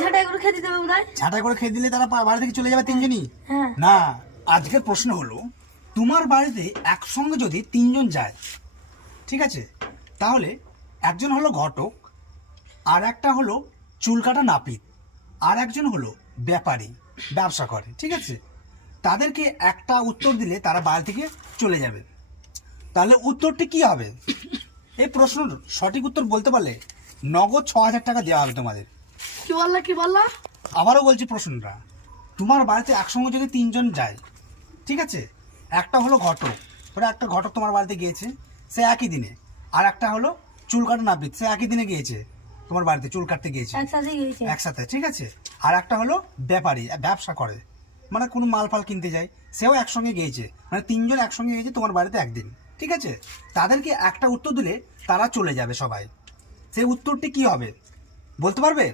ঝাঁটাই করে খেতে দেবে বোধহয়। ঝাঁটাই করে খেয়ে দিলে তারা বাড়ি থেকে চলে যাবে তিনজনই? হ্যাঁ। না, আজকের প্রশ্ন হলো তোমার বাড়িতে একসঙ্গে যদি তিনজন যায়, ঠিক আছে, তাহলে একজন হলো ঘটক, আর একটা হলো চুল কাটা নাপিত, আর একজন হলো ব্যাপারী, ব্যবসা করে, ঠিক আছে, তাদেরকে একটা উত্তর দিলে তারা বাড়ি থেকে চলে যাবে। তাহলে উত্তরটি কি হবে? এই প্রশ্নের সঠিক উত্তর বলতে পারলে নগদ 6,000 টাকা দেওয়া হবে তোমাদের। কি বললা? আবারও বলছি প্রশ্নটা, তোমার বাড়িতে একসঙ্গে যদি তিনজন যায়, ঠিক আছে, একটা হলো ঘটক, ওরা একটা ঘটক তোমার বাড়িতে গিয়েছে সে একই দিনে, আর একটা হলো চুল কাটা নাপিত, সে একই দিনে গিয়েছে তোমার বাড়িতে চুল কাটতে গিয়েছে একসাথে গিয়েছে। একসাথে, ঠিক আছে, আর একটা হলো ব্যাপারী, ব্যবসা করে, মানে কোনো মাল ফাল কিনতে যায়, সেও একসঙ্গে গিয়েছে, মানে তিনজন একসঙ্গে গিয়েছে তোমার বাড়িতে একদিন, ঠিক আছে, তাদেরকে একটা উত্তর দিলে তারা চলে যাবে সবাই। সেই উত্তরটি কি হবে বলতে পারবে?